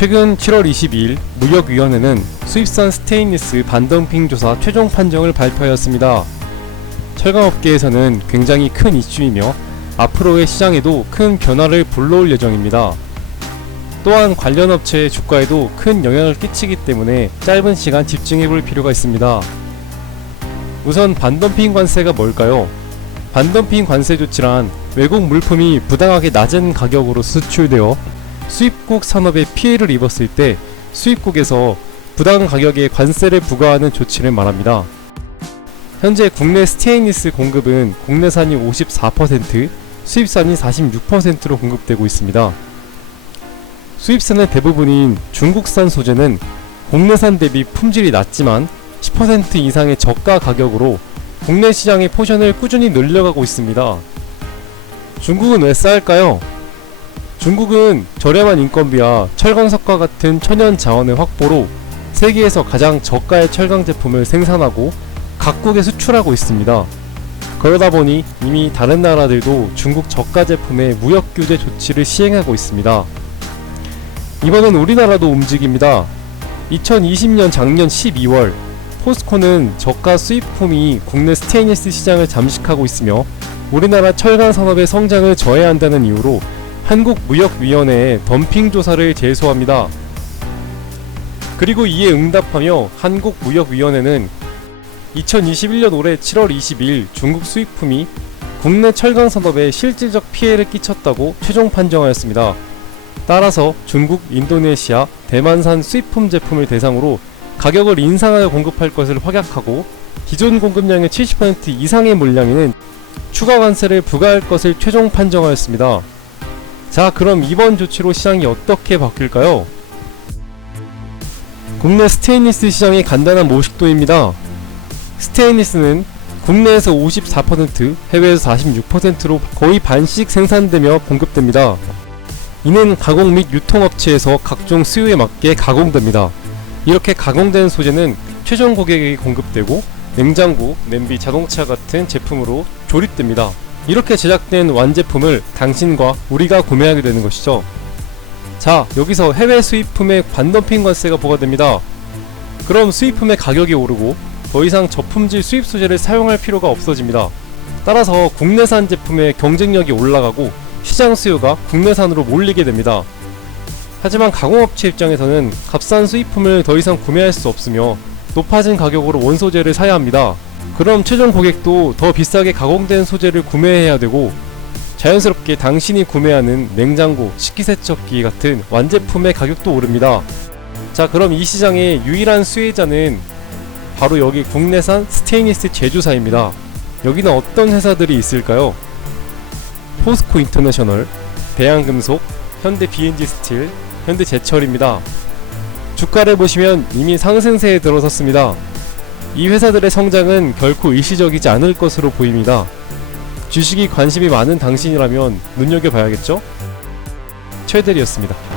최근 7월 22일 무역위원회는 수입산 스테인리스 반덤핑 조사 최종 판정을 발표하였습니다. 철강업계에서는 굉장히 큰 이슈이며 앞으로의 시장에도 큰 변화를 불러올 예정입니다. 또한 관련 업체의 주가에도 큰 영향을 끼치기 때문에 짧은 시간 집중해 볼 필요가 있습니다. 우선 반덤핑 관세가 뭘까요? 반덤핑 관세 조치란 외국 물품이 부당하게 낮은 가격으로 수출되어 수입국 산업에 피해를 입었을 때 수입국에서 부당 가격에 관세를 부과하는 조치를 말합니다. 현재 국내 스테인리스 공급은 국내산이 54%, 수입산이 46%로 공급되고 있습니다. 수입산의 대부분인 중국산 소재는 국내산 대비 품질이 낮지만 10% 이상의 저가 가격으로 국내 시장의 포션을 꾸준히 늘려가고 있습니다. 중국은 왜 싸할까요? 중국은 저렴한 인건비와 철광석과 같은 천연 자원의 확보로 세계에서 가장 저가의 철강 제품을 생산하고 각국에 수출하고 있습니다. 그러다 보니 이미 다른 나라들도 중국 저가 제품의 무역 규제 조치를 시행하고 있습니다. 이번엔 우리나라도 움직입니다. 2020년 작년 12월 포스코는 저가 수입품이 국내 스테인리스 시장을 잠식하고 있으며 우리나라 철강 산업의 성장을 저해한다는 이유로 한국무역위원회에 덤핑 조사를 제소합니다. 그리고 이에 응답하며 한국무역위원회는 2021년 올해 7월 22일 중국 수입품이 국내 철강 산업에 실질적 피해를 끼쳤다고 최종 판정하였습니다. 따라서 중국, 인도네시아, 대만산 수입품 제품을 대상으로 가격을 인상하여 공급할 것을 확약하고 기존 공급량의 70% 이상의 물량에는 추가 관세를 부과할 것을 최종 판정하였습니다. 자, 그럼 이번 조치로 시장이 어떻게 바뀔까요? 국내 스테인리스 시장의 간단한 모식도입니다. 스테인리스는 국내에서 54%, 해외에서 46%로 거의 반씩 생산되며 공급됩니다. 이는 가공 및 유통업체에서 각종 수요에 맞게 가공됩니다. 이렇게 가공된 소재는 최종 고객에게 공급되고 냉장고, 냄비, 자동차 같은 제품으로 조립됩니다. 이렇게 제작된 완제품을 당신과 우리가 구매하게 되는 것이죠. 자, 여기서 해외 수입품의 반덤핑 관세가 부과됩니다. 그럼 수입품의 가격이 오르고 더 이상 저품질 수입 소재를 사용할 필요가 없어집니다. 따라서 국내산 제품의 경쟁력이 올라가고 시장 수요가 국내산으로 몰리게 됩니다. 하지만 가공업체 입장에서는 값싼 수입품을 더 이상 구매할 수 없으며 높아진 가격으로 원소재를 사야 합니다. 그럼 최종 고객도 더 비싸게 가공된 소재를 구매해야 되고 자연스럽게 당신이 구매하는 냉장고, 식기세척기 같은 완제품의 가격도 오릅니다. 자, 그럼 이 시장의 유일한 수혜자는 바로 여기 국내산 스테인리스 제조사입니다. 여기는 어떤 회사들이 있을까요? 포스코 인터내셔널, 대한금속, 현대 B&G 스틸, 현대 제철입니다. 주가를 보시면 이미 상승세에 들어섰습니다. 이 회사들의 성장은 결코 일시적이지 않을 것으로 보입니다. 주식이 관심이 많은 당신이라면 눈여겨봐야겠죠? 최대리였습니다.